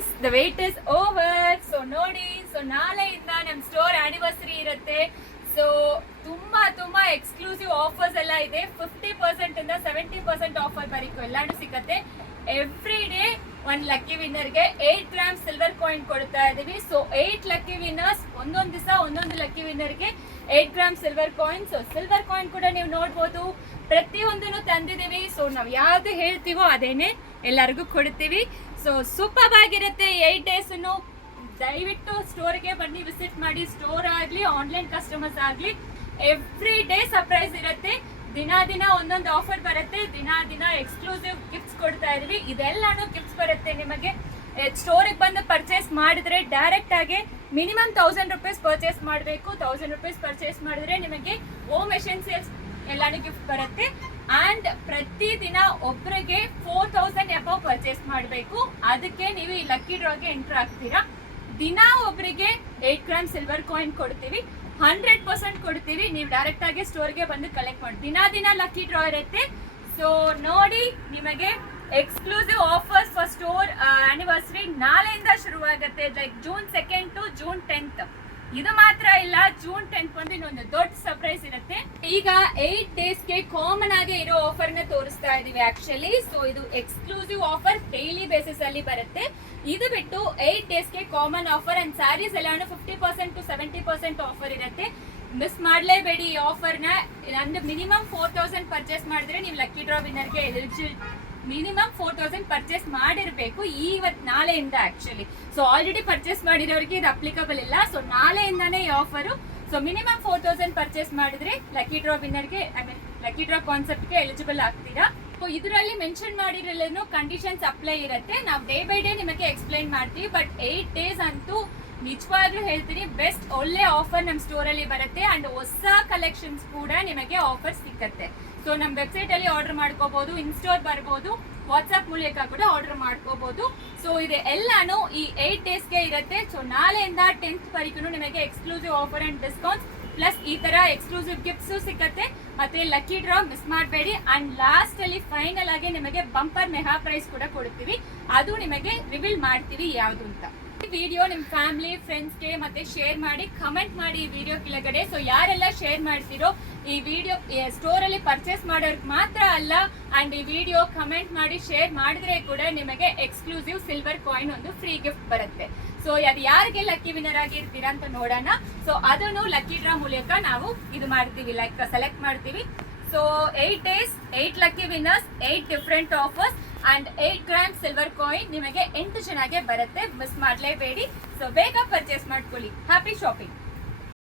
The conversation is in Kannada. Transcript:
Friends, the wait is over. So ನೋಡಿ, ಸೊ ನಾಳೆಯಿಂದ ನಮ್ಮ ಸ್ಟೋರ್ ಆನಿವರ್ಸರಿ ಇರುತ್ತೆ. ಸೊ ತುಂಬಾ ಎಕ್ಸ್ಕ್ಲೂಸಿವ್ ಆಫರ್ಸ್ ಎಲ್ಲ ಇದೆ. 50% ಇಂದ 70% ಆಫರ್ ಬರೀಕು ಎಲ್ಲಾನು ಸಿಕ್ಕತ್ತೆ. ಎವ್ರಿ ಡೇ ಒಂದು ಲಕ್ಕಿ ವಿನ್ನರ್ಗೆ 8 ಗ್ರಾಮ್ ಸಿಲ್ವರ್ ಕಾಯಿನ್ ಕೊಡ್ತಾ ಇದೀವಿ. ಸೊ 8 ಲಕ್ಕಿ ವಿನ್ನರ್ಸ್, ಒಂದೊಂದು ದಿವಸ ಒಂದೊಂದು ಲಕ್ಕಿ ವಿನ್ನರ್ಗೆ 8 gram silver coin. So silver coin ಕೂಡ ನೀವು ನೋಡ್ಬೋದು, ಪ್ರತಿಯೊಂದನ್ನು ತಂದಿದ್ದೀವಿ. ಸೊ ನಾವು ಯಾವ್ದು ಹೇಳ್ತೀವೋ ಅದೇನೆ ಎಲ್ಲರಿಗೂ ಕೊಡ್ತೀವಿ. ಸೊ ಸೂಪರ್ ಆಗಿರುತ್ತೆ 8 ಡೇಸ್. ದಯವಿಟ್ಟು ಸ್ಟೋರ್ಗೆ ಬನ್ನಿ, ವಿಸಿಟ್ ಮಾಡಿ. ಸ್ಟೋರ್ ಆಗಲಿ, ಆನ್ಲೈನ್ ಕಸ್ಟಮರ್ಸ್ ಆಗಲಿ, ಎವ್ರಿ ಡೇ ಸರ್ಪ್ರೈಸ್ ಇರುತ್ತೆ. ದಿನ ಒಂದೊಂದು ಆಫರ್ ಬರುತ್ತೆ. ದಿನ ಎಕ್ಸ್ಕ್ಲೂಸಿವ್ ಗಿಫ್ಟ್ಸ್ ಕೊಡ್ತಾ ಇದೀವಿ. ಇದೆಲ್ಲಾನು ಗಿಫ್ಟ್ಸ್ ಬರುತ್ತೆ ನಿಮಗೆ. ಸ್ಟೋರಿಗೆ ಬಂದು ಪರ್ಚೇಸ್ ಮಾಡಿದ್ರೆ ಡೈರೆಕ್ಟ್ ಆಗಿ ಮಿನಿಮಮ್ 1000 ರೂಪೀಸ್ ಪರ್ಚೇಸ್ ಮಾಡಬೇಕು. 1000 ರೂಪೀಸ್ ಪರ್ಚೇಸ್ ಮಾಡಿದ್ರೆ ನಿಮಗೆ ಹೋಮ್ ಎಸೆನ್ಸಿಯಲ್ಸ್ ಎಲ್ಲಾನು ಗಿಫ್ಟ್ ಬರುತ್ತೆ. ಅಂಡ್ ಪ್ರತಿದಿನ ಒಬ್ಬರಿಗೆ 4000 ಅಬೌವ್ ಪರ್ಚೇಸ್ ಮಾಡಬೇಕು. ಅದಕ್ಕೆ ನೀವು ಈ ಲಕ್ಕಿ ಡ್ರಾಗೆ ಎಂಟರ್ ಆಗ್ತೀರಾ. ದಿನ ಒಬ್ಬರಿಗೆ 8 ಗ್ರಾಮ್ ಸಿಲ್ವರ್ ಕಾಯಿನ್ ಕೊಡ್ತೀವಿ. 100% ಕೊಡ್ತೀವಿ. ನೀವು ಡೈರೆಕ್ಟ್ ಆಗಿ ಸ್ಟೋರ್ಗೆ ಬಂದು ಕಲೆಕ್ಟ್ ಮಾಡಿ. ದಿನ ಲಕ್ಕಿ ಡ್ರಾ ಇರುತ್ತೆ. ಸೊ ನೋಡಿ, ನಿಮಗೆ exclusive offers for store anniversary ನಾಳೆಯಿಂದ ಶುರುವಾಗುತ್ತೆ. Like June 2 to June 10. ಇದು ಮಾತ್ರ ಇಲ್ಲ, June 10 ಬಂದು ಇನ್ನೊಂದು ದೊಡ್ಡ ಸರ್ಪ್ರೈಸ್ ಇರುತ್ತೆ. ಈಗ 8 ಡೇಸ್ಗೆ ಕಾಮನ್ ಆಗಿ ಇರೋ ಆಫರ್ ನ ತೋರಿಸ್ತಾ ಇದೀವಿ ಆಕ್ಚುಲಿ. ಸೊ ಇದು ಎಕ್ಸ್ಕ್ಲೂಸಿವ್ ಆಫರ್, ಡೈಲಿ ಬೇಸಿಸ್ ಅಲ್ಲಿ ಬರುತ್ತೆ. ಇದು ಬಿಟ್ಟು 8 ಡೇಸ್ಗೆ ಕಾಮನ್ ಆಫರ್ ಅಂಡ್ ಸ್ಯಾರೀಸ್ ಎಲ್ಲಾನು 50% to 70% ಆಫರ್ ಇರುತ್ತೆ. ಮಿಸ್ ಮಾಡಲೇಬೇಡಿ ಈ ಆಫರ್ನ. ಅಂದ್ರೆ ಮಿನಿಮಮ್ 4000 ಪರ್ಚೇಸ್ ಮಾಡಿದ್ರೆ ನೀವು ಲಕ್ಕಿ ಡ್ರಾ ವಿನ್ನರ್ಗೆ ಎಲಿಜಿಬಲ್. ಮಿನಿಮಮ್ 4000 ಪರ್ಚೇಸ್ ಮಾಡಿರಬೇಕು ಇವತ್ತು ನಾಳೆಯಿಂದ ಆಕ್ಚುಲಿ. ಸೊ ಆಲ್ರೆಡಿ ಪರ್ಚೇಸ್ ಮಾಡಿರೋರಿಗೆ ಇದು ಅಪ್ಲಿಕಬಲ್ ಇಲ್ಲ. ಸೊ ನಾಳೆಯಿಂದಾನೇ ಈ ಆಫರು. ಸೊ ಮಿನಿಮಮ್ 4000 ಪರ್ಚೇಸ್ ಮಾಡಿದ್ರೆ ಲಕ್ಕಿ ಡ್ರಾ ವಿನ್ನರ್ಗೆ, ಐ ಮೀನ್ ಲಕ್ಕಿ ಡ್ರಾ ಕಾನ್ಸೆಪ್ಟ್ಗೆ ಎಲಿಜಿಬಲ್ ಆಗ್ತೀರಾ. ಸೊ ಇದರಲ್ಲಿ ಮೆನ್ಷನ್ ಮಾಡಿರಲೇನು ಕಂಡೀಷನ್ಸ್ ಅಪ್ಲೈ ಇರುತ್ತೆ. ನಾವು ಡೇ ಬೈ ಡೇ ನಿಮಗೆ ಎಕ್ಸ್ಪ್ಲೈನ್ ಮಾಡ್ತೀವಿ. ಬಟ್ 8 ಡೇಸ್ ಅಂತೂ ನಿಜವಾಗ್ಲೂ ಹೇಳ್ತೀನಿ, ಬೆಸ್ಟ್ ಒಳ್ಳೆ ಆಫರ್ ನಮ್ಮ ಸ್ಟೋರಲ್ಲಿ ಬರುತ್ತೆ. ಅಂಡ್ ಹೊಸ ಕಲೆಕ್ಷನ್ಸ್ ಕೂಡ ನಿಮಗೆ ಆಫರ್ ಸಿಕ್ಕತ್ತೆ. ಸೊ ನಮ್ಮ ವೆಬ್ಸೈಟ್ ಅಲ್ಲಿ ಆರ್ಡರ್ ಮಾಡ್ಕೋಬಹುದು, ಇನ್ಸ್ಟೋರ್ ಬರ್ಬೋದು, ವಾಟ್ಸ್ಆಪ್ ಮೂಲಕ ಕೂಡ ಆರ್ಡರ್ ಮಾಡ್ಕೋಬಹುದು. ಸೊ ಇದು ಎಲ್ಲಾನು ಈ 8 ಡೇಸ್ಗೆ ಇರುತ್ತೆ. ಸೊ ನಾಳೆಯಿಂದ 10th ವರೆಗೂ ನಿಮಗೆ exclusive offer and discounts plus ಈ ತರ ಎಕ್ಸ್ಕ್ಲೂಸಿವ್ ಗಿಫ್ಟ್ಸ್ ಸಿಕ್ಕತ್ತೆ. ಮತ್ತೆ ಲಕ್ಕಿ ಡ್ರಾ ಮಿಸ್ ಮಾಡಬೇಡಿ. ಅಂಡ್ ಲಾಸ್ಟ್ ಅಲ್ಲಿ ಫೈನಲ್ ಆಗಿ ನಿಮಗೆ ಬಂಪರ್ ಮೆಗಾ ಪ್ರೈಸ್ ಕೂಡ ಕೊಡ್ತೀವಿ. ಅದು ನಿಮಗೆ ರಿವೀಲ್ ಮಾಡ್ತೀವಿ ಯಾವುದು ಅಂತ. ಈ ವಿಡಿಯೋ ನಿಮ್ಮ ಫ್ಯಾಮಿಲಿ ಫ್ರೆಂಡ್ಸ್ಗೆ ಮತ್ತೆ ಶೇರ್ ಮಾಡಿ, ಕಮೆಂಟ್ ಮಾಡಿ ಈ ವಿಡಿಯೋ ಕೆಳಗಡೆ. ಸೊ ಯಾರೆಲ್ಲ ಶೇರ್ ಮಾಡ್ತಿರೋ ಈ ವಿಡಿಯೋ ಸ್ಟೋರ್ ಅಲ್ಲಿ ಪರ್ಚೇಸ್ ಮಾಡೋರ್ಗೆ ಮಾತ್ರ ಅಲ್ಲ, ಅಂಡ್ ಈ ವಿಡಿಯೋ ಕಮೆಂಟ್ ಮಾಡಿ ಶೇರ್ ಮಾಡಿದ್ರೆ ಕೂಡ ನಿಮಗೆ ಎಕ್ಸ್ಕ್ಲೂಸಿವ್ ಸಿಲ್ವರ್ ಕಾಯಿನ್ ಒಂದು ಫ್ರೀ ಗಿಫ್ಟ್ ಬರುತ್ತೆ. ಸೊ ಅದು ಯಾರಿಗೆ ಲಕ್ಕಿ ವಿನ್ನರ್ ಆಗಿರ್ತೀರಾ ಅಂತ ನೋಡೋಣ. ಸೊ ಅದನ್ನು ಲಕ್ಕಿ ಡ್ರಾ ಮೂಲಕ ನಾವು ಇದು ಮಾಡ್ತೀವಿ, ಲೈಕ್ ಸೆಲೆಕ್ಟ್ ಮಾಡ್ತೀವಿ. So 8 days 8 lucky winners, 8 different offers and 8 gram silver coin ನಿಮಗೆ 8 ಜನಕ್ಕೆ ಬರುತ್ತೆ. ಮಿಸ್ ಮಾಡಲೇಬೇಡಿ. ಸೊ ಬೇಗ ಪರ್ಚೇಸ್ ಮಾಡ್ಕೊಳ್ಳಿ. Happy shopping.